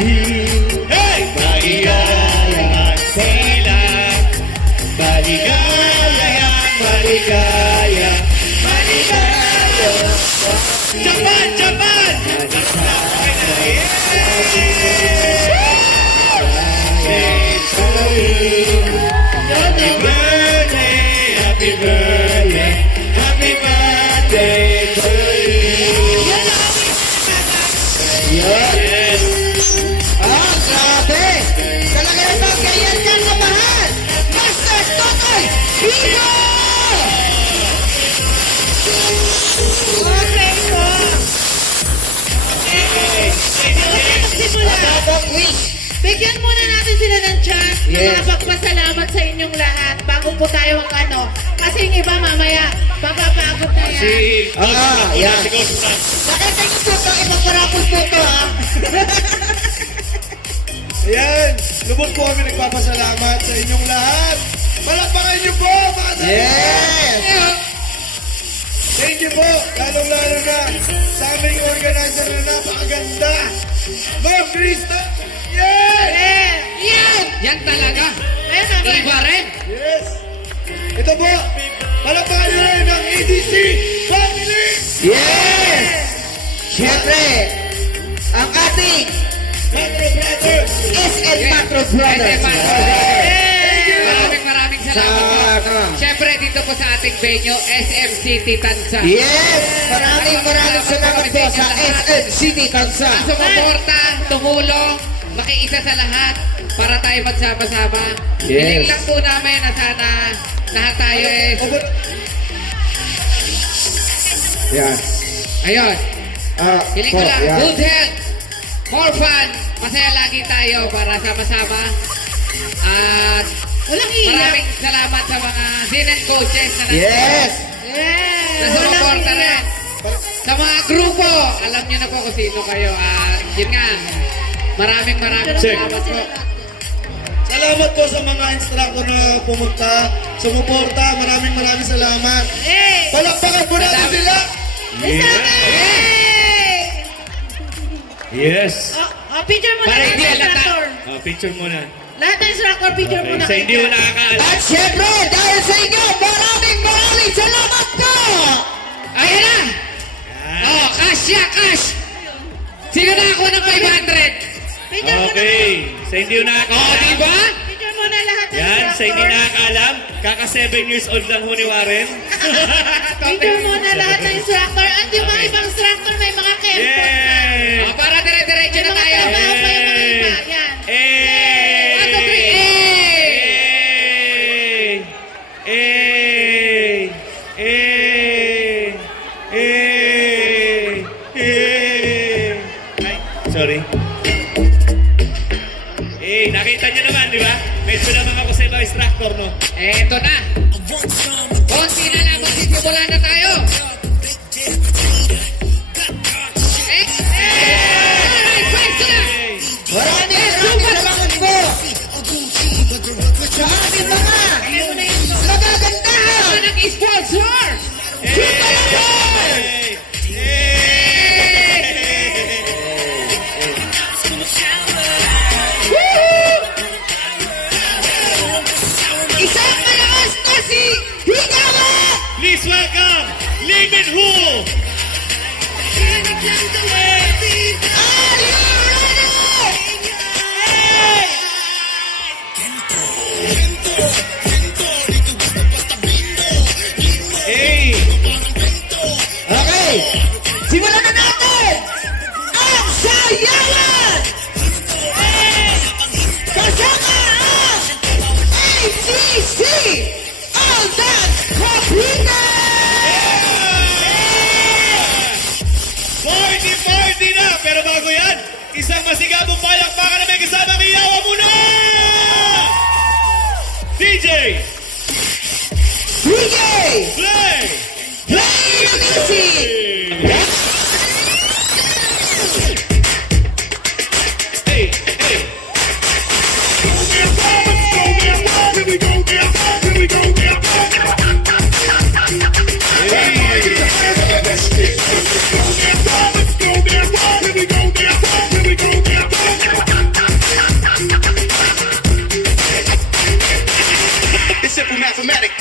Hey! Maligaya sila. Maligaya, maligaya, maligaya. Japan, Japan! Happy birthday, happy birthday, happy birthday to you. Yes. Ah, grabe! Talaga naman ganyan ka kamahal! Master Totoy Vigo! Okay po! Bigyan muna natin sila ng chance na makapagpasalamat sa inyong lahat bago po tayo ang ano. Kasi yung iba mamaya, papapagod na yan. Yan. Nakita niyo po ito, ibang karapos po ito ha. Ayan, lubos po kami nagpapasalamat sa inyong lahat. Palakpakan niyo po, mga sa... Yes! Thank you po, lalong-lalo na sa aming organizer na napakaganda. Ma'am Krista! Yes! Yan! Yan talaga. Iba rin. Yes! Ito po, palakpakan niyo rin ang EDC Family! Yes! Siyempre, ang ating Metro Brothers! SL Macro Brothers. Maraming salamat po. Siyempre dito po sa ating venue, SM City Tansa. Yes! Maraming salamat po sa SM City Tansa. Ang sumuporta, tumulong, makiisa sa lahat para tayo magsama-sama. Hiling lang po namin na sana lahat tayo Yes. Ayun. Hiling ko lang, good health, more fun, masaya lagi tayo para sama-sama. At maraming salamat sa mga Zinen coaches na Yes! na sumuporta rin. Sa mga grupo, alam nyo na po kung sino kayo. At yun nga, maraming salamat po. Salamat po sa mga instructor na pumunta, sumuporta. Maraming salamat. Palakpakan po natin sila. Yes. Picture muna Para lahat hindi ng halata. instructor. Picture muna. Lahat ng instructor, picture muna. Sa hindi mo nakakaalam. At syempre, dahil sa inyo, maraming salamat po! Ayan na! Oh, cash ya, cash! Sino nakakuha ng 500? Picture muna. Okay. Sa hindi mo Oh, nakakaalam. diba? Picture muna lahat ng Yan, sa hindi instructor. nakakaalam, kaka 7 years old lang ho ni Warren. Picture muna lahat ng instructor. At yung mga ibang instructor may mga camp. Yay! Oh, para dire-diretso na tayo. Mga trabaho pa yung mga iba. Yan. Hey! 1, 2, 3, eh! Hey! Hey! Hey! Hey! Ay, sorry. Eh, nakita niyo naman, di ba? Medyo naman ako sa ibang instructor, no? Eto na. Konti na lang, magsisimula na tayo. Pwesto na. Maraming salamat po! Sa ating mga nagagandahan! Nag-sponsor. Hey! Isang malakas na si Higawa! Please welcome Lee Min-Ho! Are you ready? Hey! Okay, simulan na natin ang sayawan! Kasama ang ACC All Dance Cavite! 40-40 na! Pero bago yan, isang masigabong palakpakan na may kasama kiyawa muna! DJ! DJ! Play! Play the music! Hey! Hey! Hey! is simple mathematics.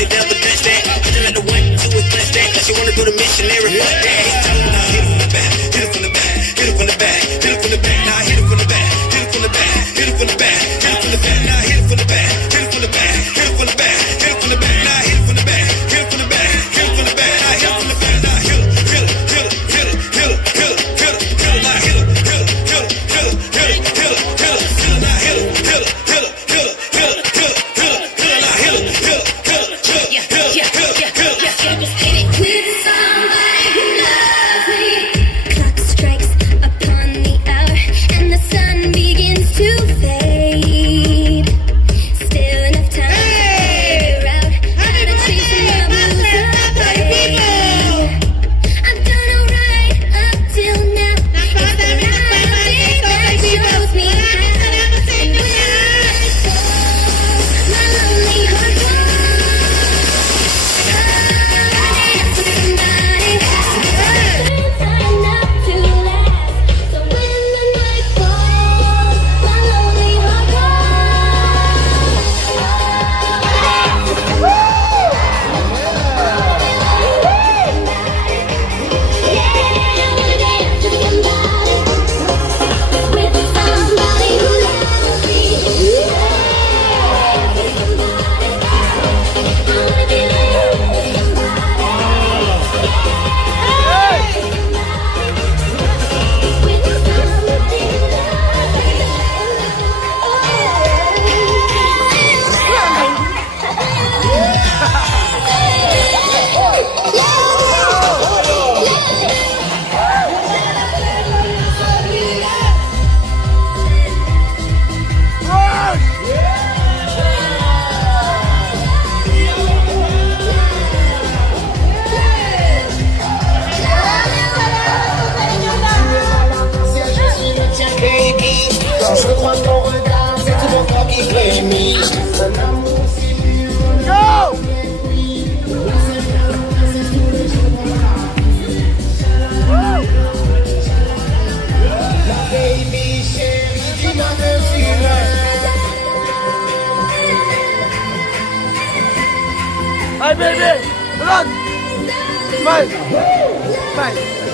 sit down the best that. I just let the wife do it, bless that. Cause she wanna do the missionary. Fuck that. He's telling her, hit it from the back, hit it from the back, hit it from the back, hit it from the back. Now hit it from the back, hit it from the back, hit it from the back, hit it from the back. Now hit it from the back, hit it from the back, hit it from the back, hit it from the back. Now hit it from the back, hit it from the back, hit it from the back. Now hit it from the back. Now hit it, hit it, hit it, hit it, hit it, hit it, hit it, hit it. Now hit it, hit it, hit it, hit it, hit it, hit it, hit it, hit it. Now hit it, hit it, hit it, hit it, hit it, hit it, hit it, hit it. Now hit it, hit it, hit it, hit it, hit it, hit it. With somebody who loves me. Clock strikes upon the hour, and the sun begins to fade. Still enough time to figure out how to chase my blues away. I've done alright up till now. It's the night that shows me how. And when I fall, my lonely heart Hi baby, run! Smile! Smile!